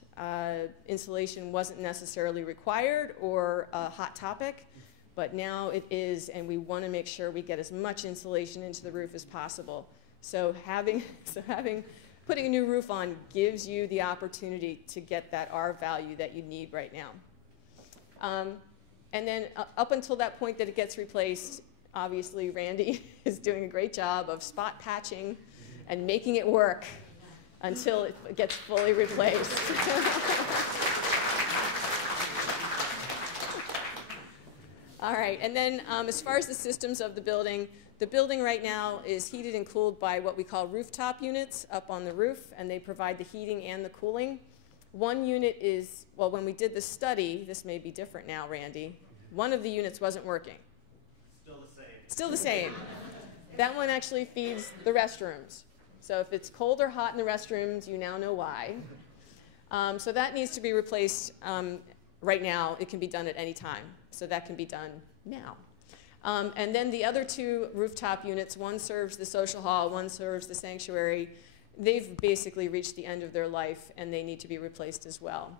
insulation wasn't necessarily required or a hot topic, but now it is, and we want to make sure we get as much insulation into the roof as possible. So putting a new roof on gives you the opportunity to get that R value that you need right now. And then up until that point that it gets replaced, obviously Randy is doing a great job of spot patching and making it work until it gets fully replaced. All right, and then as far as the systems of the building right now is heated and cooled by what we call rooftop units up on the roof, and they provide the heating and the cooling. One unit is, well, when we did the study, this may be different now, Randy, one of the units wasn't working. Still the same. Still the same. That one actually feeds the restrooms. So if it's cold or hot in the restrooms, you now know why. So that needs to be replaced right now. It can be done at any time. So that can be done now. And then the other two rooftop units, one serves the social hall, one serves the sanctuary. They've basically reached the end of their life, and they need to be replaced as well.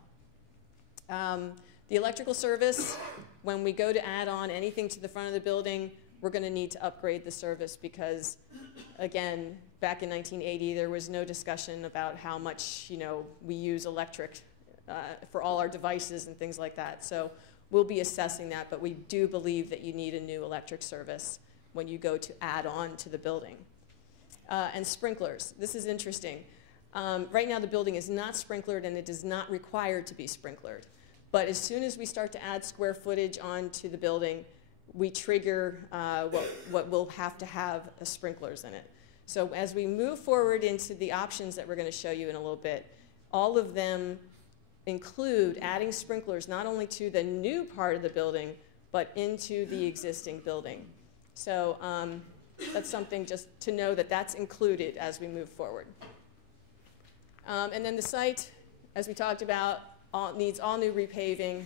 The electrical service, when we go to add on anything to the front of the building, we're going to need to upgrade the service because, again, back in 1980, there was no discussion about how much, we use electric for all our devices and things like that. So we'll be assessing that, but we do believe that you need a new electric service when you go to add on to the building. And sprinklers. This is interesting. Right now the building is not sprinklered and it is not required to be sprinklered. But as soon as we start to add square footage onto the building, we trigger what will have to have sprinklers in it. So as we move forward into the options that we're going to show you in a little bit, all of them include adding sprinklers not only to the new part of the building, but into the existing building. So that's something just to know that that's included as we move forward. And then the site, as we talked about, needs all new repaving.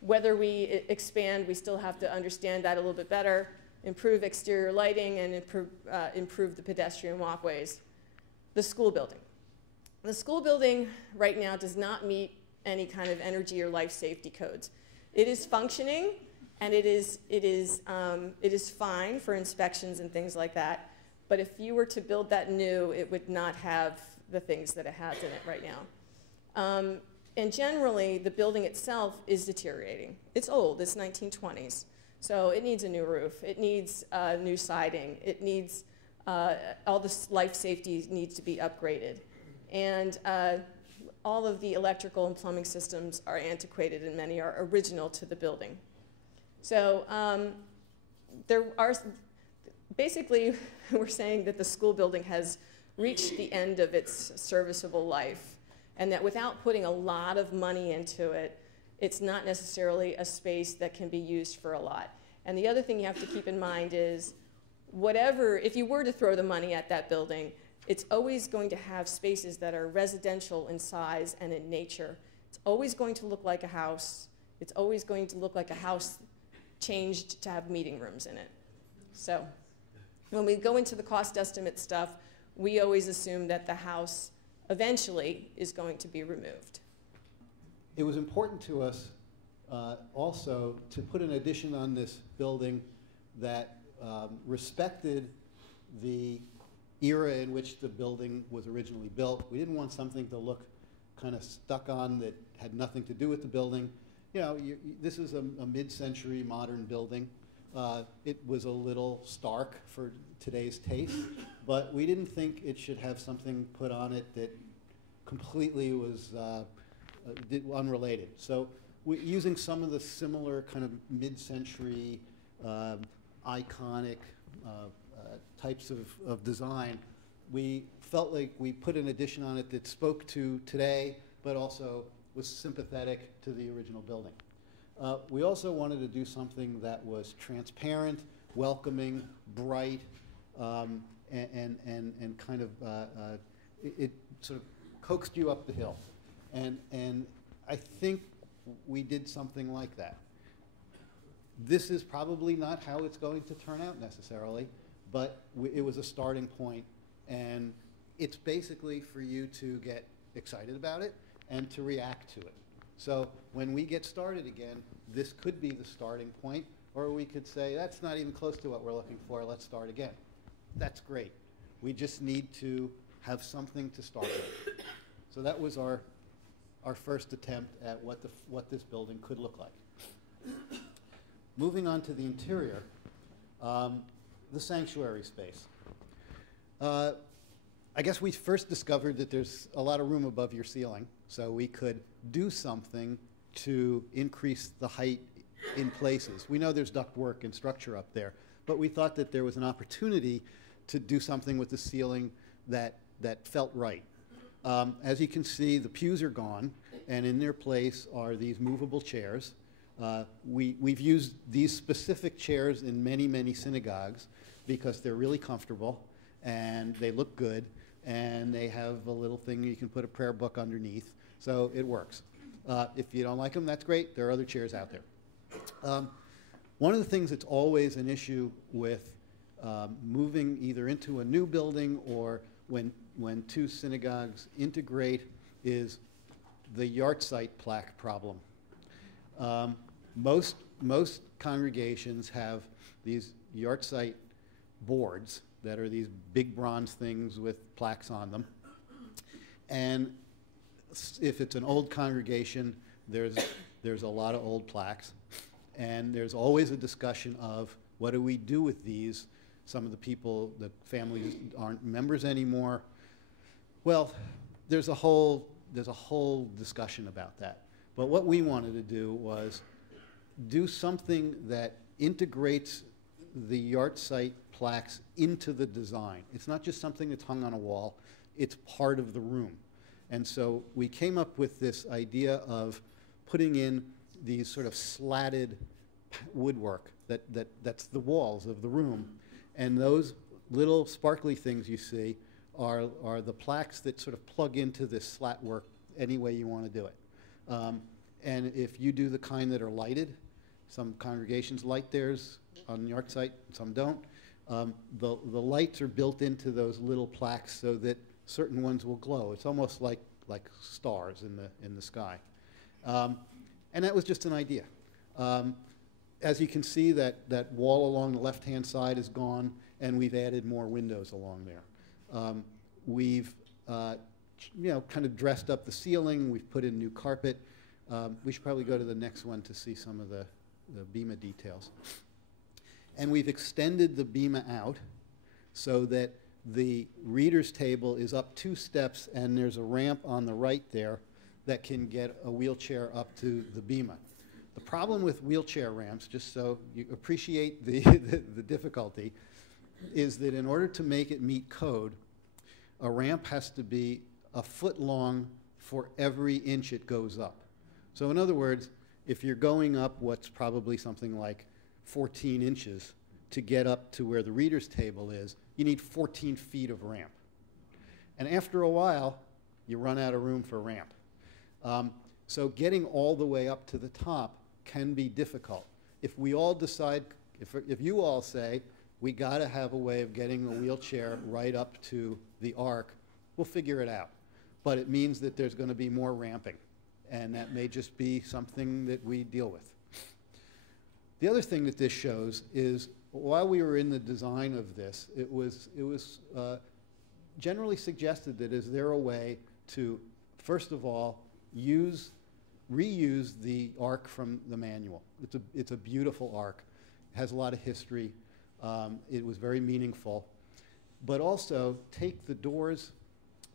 Whether we expand, we still have to understand that a little bit better, improve exterior lighting, and improve the pedestrian walkways. The school building. The school building right now does not meet any kind of energy or life safety codes. It is functioning, and it is fine for inspections and things like that. But if you were to build that new, it would not have the things that it has in it right now. And generally, the building itself is deteriorating. It's old, it's 1920s. So it needs a new roof. It needs new siding. It needs, all the life safety needs to be upgraded. And all of the electrical and plumbing systems are antiquated and many are original to the building. So basically, we're saying that the school building has reached the end of its serviceable life, and that without putting a lot of money into it, it's not necessarily a space that can be used for a lot. And the other thing you have to keep in mind is, if you were to throw the money at that building, it's always going to have spaces that are residential in size and in nature. It's always going to look like a house. It's always going to look like a house changed to have meeting rooms in it. So when we go into the cost estimate stuff, we always assume that the house eventually is going to be removed. It was important to us also to put an addition on this building that respected the era in which the building was originally built. We didn't want something to look kind of stuck on that had nothing to do with the building. This is a mid-century modern building. It was a little stark for today's taste, but we didn't think it should have something put on it that completely was unrelated. So using some of the similar kind of mid-century iconic types of design, we felt like we put an addition on it that spoke to today, but also was sympathetic to the original building. We also wanted to do something that was transparent, welcoming, bright, and kind of, it sort of coaxed you up the hill. And I think we did something like that. This is probably not how it's going to turn out necessarily, but it was a starting point, and it's basically for you to get excited about it and to react to it. So when we get started again, this could be the starting point, or we could say, that's not even close to what we're looking for, let's start again. That's great. We just need to have something to start with. So that was our first attempt at what this building could look like. Moving on to the interior, the sanctuary space. I guess we first discovered that there's a lot of room above your ceiling, so we could do something to increase the height in places. We know there's ductwork and structure up there, but we thought that there was an opportunity to do something with the ceiling that felt right. As you can see, the pews are gone, and in their place are these movable chairs. We've used these specific chairs in many, many synagogues because they're really comfortable, and they look good, and they have a little thing you can put a prayer book underneath, so it works. If you don't like them, that's great. There are other chairs out there. One of the things that's always an issue with moving either into a new building or when two synagogues integrate is the yahrzeit plaque problem. Most congregations have these yahrzeit boards that are these big bronze things with plaques on them. And if it's an old congregation, there's a lot of old plaques. And there's always a discussion of what do we do with these? Some of the people, the families aren't members anymore. Well, there's a whole discussion about that. But what we wanted to do was do something that integrates the yahrzeit plaques into the design. It's not just something that's hung on a wall, it's part of the room. And so we came up with this idea of putting in these sort of slatted woodwork that's the walls of the room. And those little sparkly things you see are the plaques that sort of plug into this slat work any way you want to do it. And if you do the kind that are lighted, some congregations light theirs on the yahrzeit, some don't. The lights are built into those little plaques so that certain ones will glow. It's almost like stars in the sky. And that was just an idea. As you can see, that wall along the left-hand side is gone, and we've added more windows along there. We've kind of dressed up the ceiling. We've put in new carpet. We should probably go to the next one to see some of the bima details. And we've extended the bima out so that the reader's table is up 2 steps, and there's a ramp on the right there that can get a wheelchair up to the bima. The problem with wheelchair ramps, just so you appreciate the difficulty, is that in order to make it meet code, a ramp has to be a foot long for every inch it goes up. So in other words, if you're going up what's probably something like 14 inches to get up to where the reader's table is, you need 14 feet of ramp. And after a while, you run out of room for ramp. So getting all the way up to the top can be difficult. If we all decide, if you all say, we got to have a way of getting a wheelchair right up to the arc, we'll figure it out. But it means that there's going to be more ramping, and that may just be something that we deal with. The other thing that this shows is, while we were in the design of this, it was generally suggested that is there a way to, first of all, reuse the arc from the manual. It's a beautiful arc. It has a lot of history. It was very meaningful. But also take the doors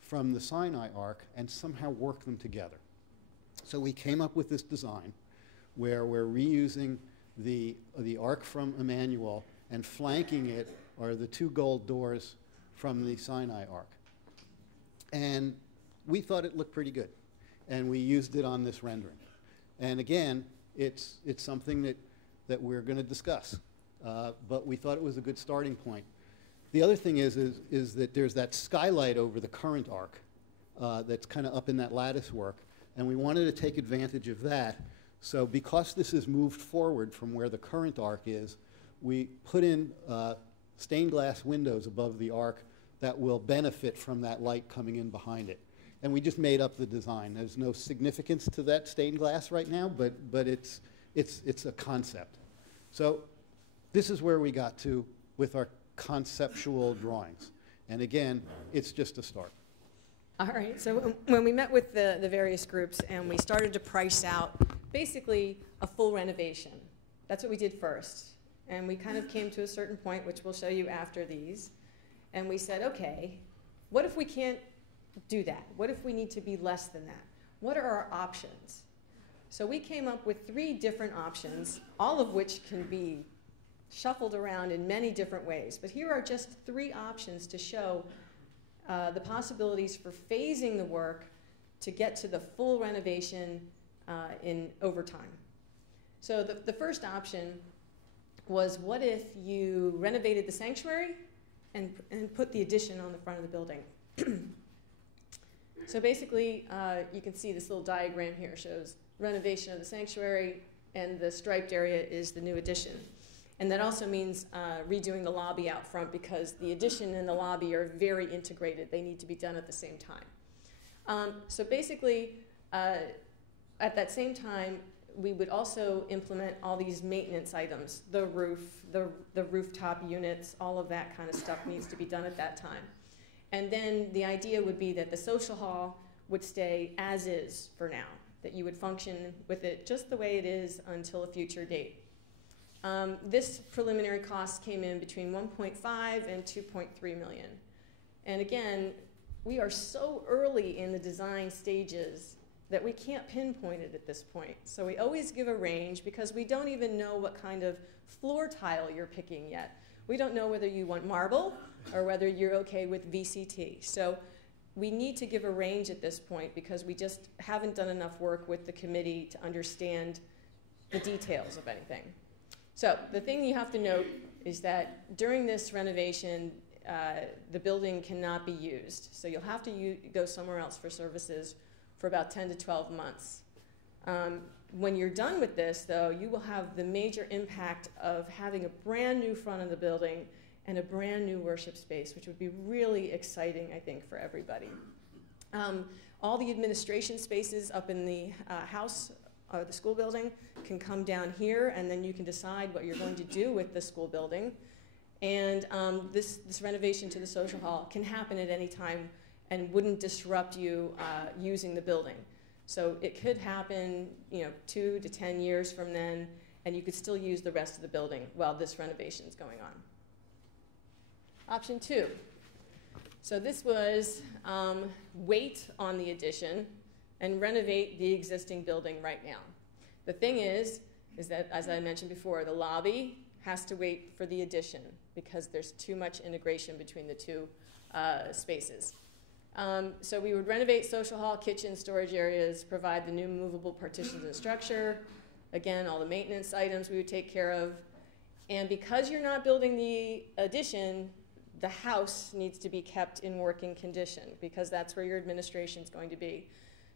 from the Sinai arc and somehow work them together. So we came up with this design where we're reusing the arc from Emanuel, and flanking it are the 2 gold doors from the Sinai arc. And we thought it looked pretty good. And we used it on this rendering. And again, it's something that we're going to discuss. But we thought it was a good starting point. The other thing is that there's that skylight over the current arc that's kind of up in that lattice work. And we wanted to take advantage of that. So because this is moved forward from where the current arc is, we put in stained glass windows above the arc that will benefit from that light coming in behind it. And we just made up the design. There's no significance to that stained glass right now, but it's a concept. So this is where we got to with our conceptual drawings. And again, it's just a start. All right, so when we met with the various groups and we started to price out basically a full renovation, that's what we did first. And we kind of came to a certain point, which we'll show you after these. And we said, okay, what if we can't do that? What if we need to be less than that? What are our options? So we came up with 3 different options, all of which can be shuffled around in many different ways. But here are just 3 options to show the possibilities for phasing the work to get to the full renovation over time. So the first option was, what if you renovated the sanctuary and put the addition on the front of the building? So basically, you can see this little diagram here shows renovation of the sanctuary, and the striped area is the new addition. And that also means redoing the lobby out front, because the addition and the lobby are very integrated. They need to be done at the same time. So basically, at that same time, we would also implement all these maintenance items, the roof, the rooftop units, all of that kind of stuff needs to be done at that time. And then the idea would be that the social hall would stay as is for now, that you would function with it just the way it is until a future date. This preliminary cost came in between 1.5 and 2.3 million. And again, we are so early in the design stages that we can't pinpoint it at this point. So we always give a range because we don't even know what kind of floor tile you're picking yet. We don't know whether you want marble or whether you're okay with VCT. So we need to give a range at this point because we just haven't done enough work with the committee to understand the details of anything. So the thing you have to note is that during this renovation, the building cannot be used. So you'll have to go somewhere else for services for about 10 to 12 months. When you're done with this, though, you will have the major impact of having a brand new front of the building and a brand new worship space, which would be really exciting, I think, for everybody. All the administration spaces up in the house, the school building, can come down here, and then you can decide what you're going to do with the school building. And this renovation to the social hall can happen at any time and wouldn't disrupt you using the building. So it could happen, 2 to 10 years from then, and you could still use the rest of the building while this renovation is going on. Option 2. So this was wait on the addition and renovate the existing building right now. The thing is that, as I mentioned before, the lobby has to wait for the addition because there's too much integration between the two spaces. So we would renovate social hall, kitchen, storage areas, provide the new movable partitions and structure. Again, all the maintenance items we would take care of. And because you're not building the addition, the house needs to be kept in working condition because that's where your administration is going to be.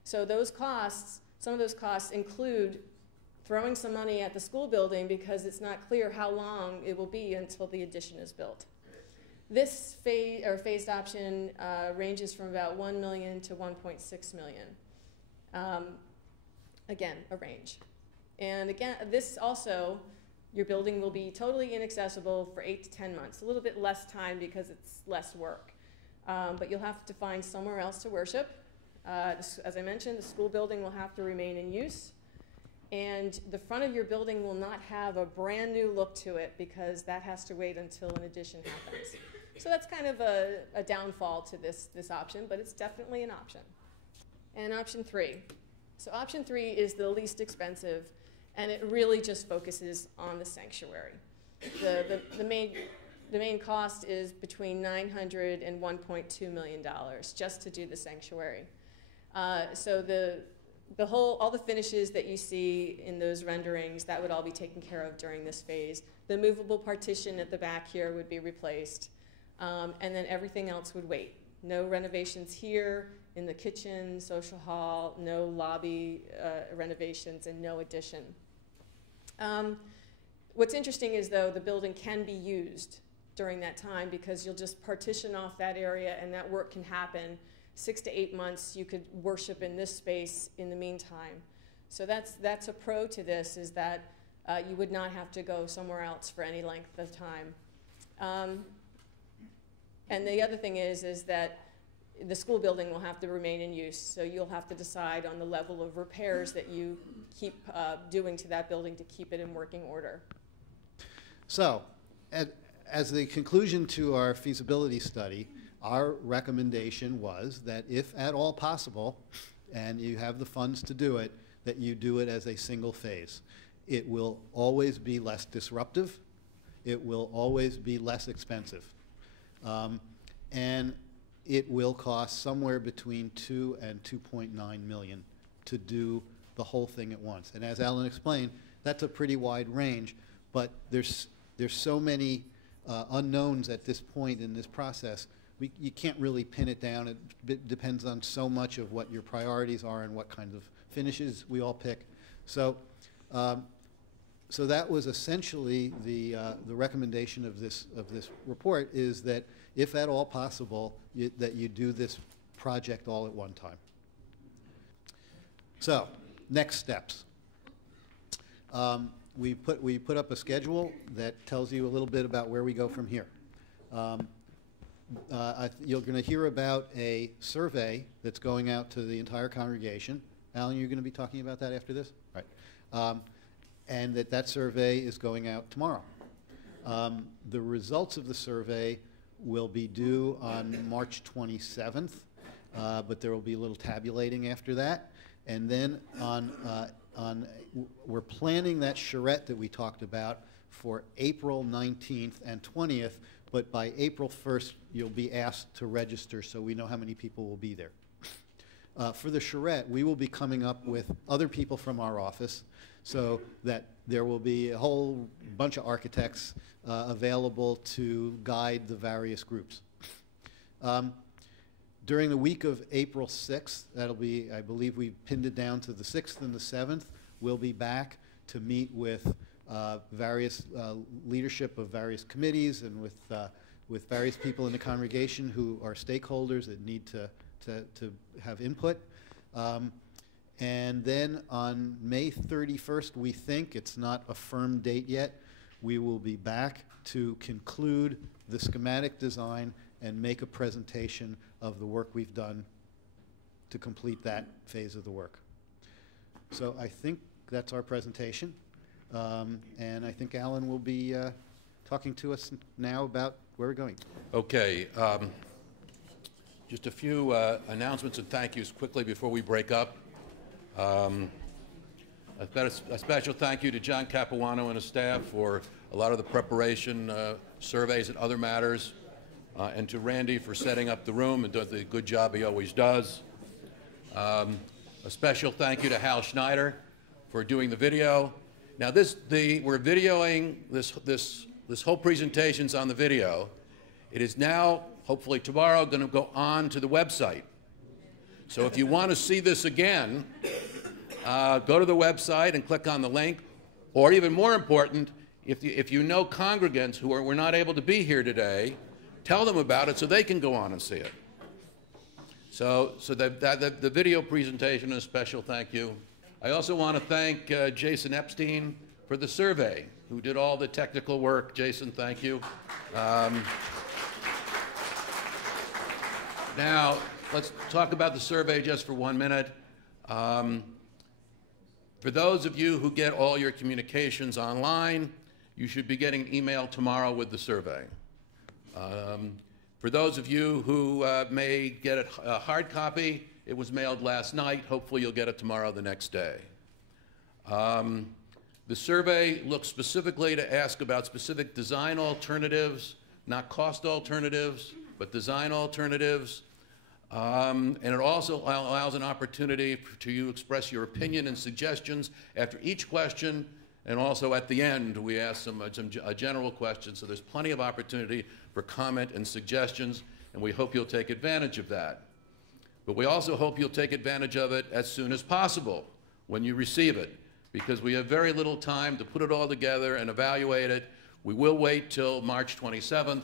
So those costs, some of those costs include throwing some money at the school building because it's not clear how long it will be until the addition is built. This phased option ranges from about $1 million to $1.6 million. Again, a range. And again, this also, your building will be totally inaccessible for 8 to 10 months. A little bit less time because it's less work. But you'll have to find somewhere else to worship. As I mentioned, the school building will have to remain in use. And the front of your building will not have a brand new look to it because that has to wait until an addition happens. So that's kind of a downfall to this option, but it's definitely an option. And option 3. So option 3 is the least expensive, and it really just focuses on the sanctuary. The main cost is between $900 and $1.2 million just to do the sanctuary. So all the finishes that you see in those renderings, that would all be taken care of during this phase. The movable partition at the back here would be replaced, and then everything else would wait. No renovations here in the kitchen, social hall, no lobby renovations, and no addition. What's interesting is, though, the building can be used during that time because you'll just partition off that area and that work can happen. 6 to 8 months, you could worship in this space in the meantime. So that's a pro to this, is that you would not have to go somewhere else for any length of time. And the other thing is that the school building will have to remain in use, so you'll have to decide on the level of repairs that you keep doing to that building to keep it in working order. So, as the conclusion to our feasibility study, our recommendation was that if at all possible, and you have the funds to do it, that you do it as a single phase. It will always be less disruptive. It will always be less expensive. And it will cost somewhere between $2 and $2.9 million to do the whole thing at once. And as Alan explained, that's a pretty wide range, but there's so many unknowns at this point in this process. You can't really pin it down. It depends on so much of what your priorities are and what kinds of finishes we all pick. So, so that was essentially the recommendation of this report, is that if at all possible, that you do this project all at one time. So, next steps. we put up a schedule that tells you a little bit about where we go from here. You're going to hear about a survey that's going out to the entire congregation. Alan, you're going to be talking about that after this? Right. And that survey is going out tomorrow. The results of the survey will be due on March 27th, but there will be a little tabulating after that. And then we're planning that charrette that we talked about for April 19th and 20th, but by April 1st, you'll be asked to register so we know how many people will be there. For the charrette, we will be coming up with other people from our office so that there will be a whole bunch of architects available to guide the various groups. During the week of April 6th, that'll be, I believe we pinned it down to the 6th and the 7th, we'll be back to meet with various leadership of various committees and with various people in the congregation who are stakeholders that need to have input. And then on May 31st, we think, it's not a firm date yet, we will be back to conclude the schematic design and make a presentation of the work we've done to complete that phase of the work. So I think that's our presentation. And I think Alan will be talking to us now about where we're going. Okay. Just a few announcements and thank yous quickly before we break up. A special thank you to John Capuano and his staff for a lot of the preparation, surveys and other matters, and to Randy for setting up the room and does the good job he always does. A special thank you to Hal Schneider for doing the video. Now we're videoing this whole presentation's on the video. It is now, hopefully tomorrow, going to go on to the website. So if you want to see this again, go to the website and click on the link. Or even more important, if you know congregants who were not able to be here today, tell them about it so they can go on and see it. So the video presentation is a special thank you. I also want to thank Jason Epstein for the survey, who did all the technical work. Jason, thank you. Now, let's talk about the survey just for 1 minute. For those of you who get all your communications online, you should be getting an email tomorrow with the survey. For those of you who may get a hard copy, it was mailed last night. Hopefully you'll get it tomorrow, the next day. The survey looks specifically to ask about specific design alternatives, not cost alternatives, but design alternatives. And it also allows an opportunity to you express your opinion and suggestions after each question, and also at the end we ask some general questions, so there's plenty of opportunity for comment and suggestions, and we hope you'll take advantage of that. But we also hope you'll take advantage of it as soon as possible when you receive it, because we have very little time to put it all together and evaluate it. We will wait till March 27th,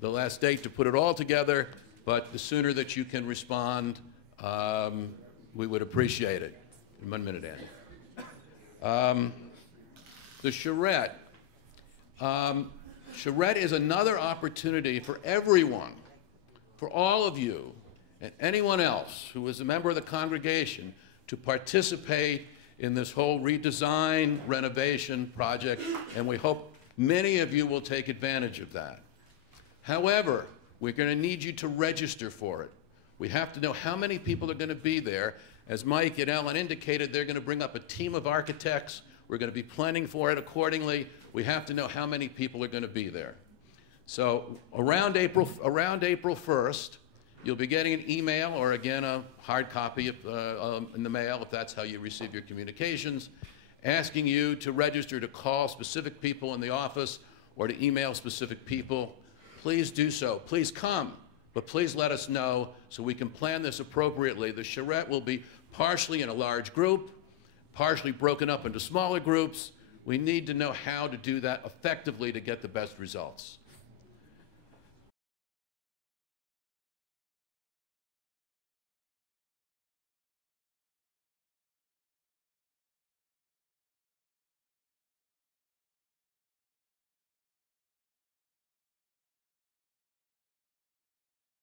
the last date, to put it all together, but the sooner that you can respond, we would appreciate it. 1 minute, Andy. The charrette. Charrette is another opportunity for everyone, for all of you, and anyone else who is a member of the congregation to participate in this whole redesign, renovation project, and we hope many of you will take advantage of that. However, we're going to need you to register for it. We have to know how many people are going to be there. As Mike and Ellen indicated, they're going to bring up a team of architects. We're going to be planning for it accordingly. We have to know how many people are going to be there. So around April 1st, you'll be getting an email or, again, a hard copy in the mail, if that's how you receive your communications, asking you to register to call specific people in the office or to email specific people. Please do so. Please come, but please let us know so we can plan this appropriately. The charrette will be partially in a large group, partially broken up into smaller groups. We need to know how to do that effectively to get the best results.